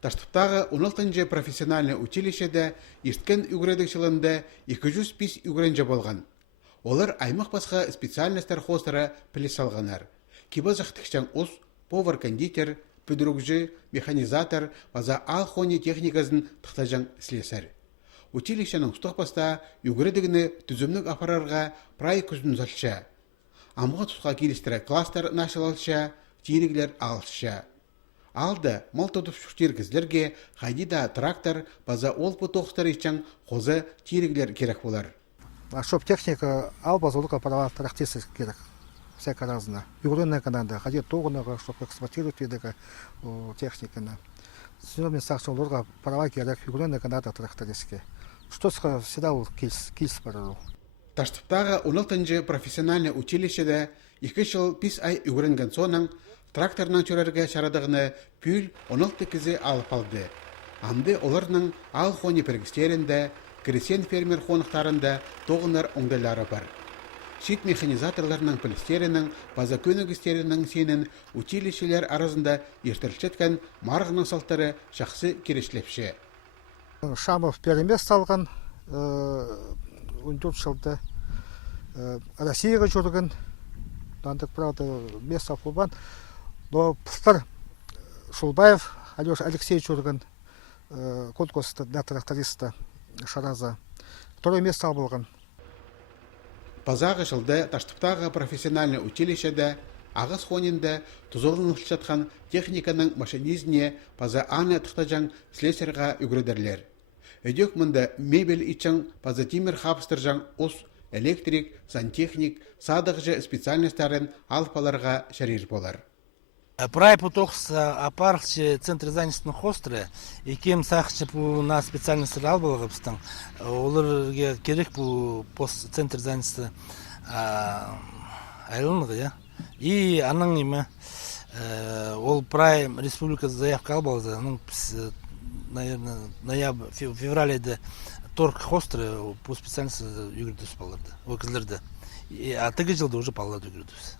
Таштыптағы 16-нче профессиональный училищеде ирткен үгредік жылында 205 үгренже болған. Олар аймақ басқа специальностар хостары піліс алғанар. Киба жақтықшан ұс, повар-кондитер, пүдірікжі, механизатор, база ал-хони техникасын тұқтажан слесар. Училищаның ұстық баста үгредігіні түзімнік апарарға прай күзін залша. Амға тұсқа келістірі кластар нашылалша, тириглер алша. Алды мал тұтып шүктергізлерге қайдида трактор база олпы тоқстар ичен қозы тириглер керек болар. Чтоб техника албазулыка права трактисы керек. Всяко разно. Югленная канада, ходит тогунаға, чтобы эксплуатировать едігі техниканы. Сүймен сақшы оларға права керек, югленная канада трактористке. Что всегда ол кейс барару. Таштыптағы 16-нче профессиональный училищеде 2 жыл 5 ай үгренген соның тракторның чөрерге шарадығыны пүл 16 кізе алып алды. Амды оларның ал-хони пергістерінде, кресен фермер хонықтарында тоғынар оңдайлары бар. Шит механизаторларының пілістерінің, база көнігістерінің сенін училищелер арасында ертілшеткен марғының салттары шақсы керешлепші. Шамов перемес салған 14 жылда Россияға жүрген, дандық правда месов болған, но пұстар Шулбаев Алексей жүрген конкурста для тракториста Шараза. Второй место болған. Пазағы жылда Таштыптағы профессиональный училищеде ағыз хонинде тұзылын жатқан техниканың машинизіне паза аны тұқтажан слесерға үгредерлер. Өдек мұнда мебель ичен паза тимер хабыстыржан ұс, электрик, сантехник, садықжы специальностарын алпаларға шарир болар. Прай потокс апарчы центр занятостных хостры, и кем сахчы по на специальности албалығыпстың, оларға керек по центр занятосты айлынығы, я. И аның еме, ол прай республика заявка албалығы, наверное, февраледе торг хостры по специальности югірдіс баларды, өкізлерді. А тігі жылда уже палады югірдіс.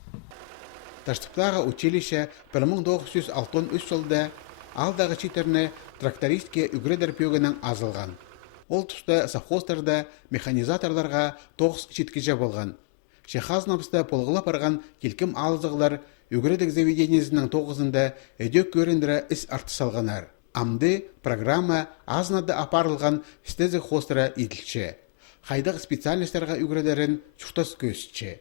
Таштыптағы училище 1963 жылда алдағы читеріне трактористке үгредер пөгінің азылған. Ол тұста совхоздарда механизаторларға 9 читкеже болған. Шехазнабыста полғылап арған келкім алызығылар үгредік заведениесінің 9-ында өдек көріндірі іс арты салғанар. Амды программа азнады апарылған стезі хостыра еділші. Хайдақ специальностарға үгредерін чүқтас көсічі.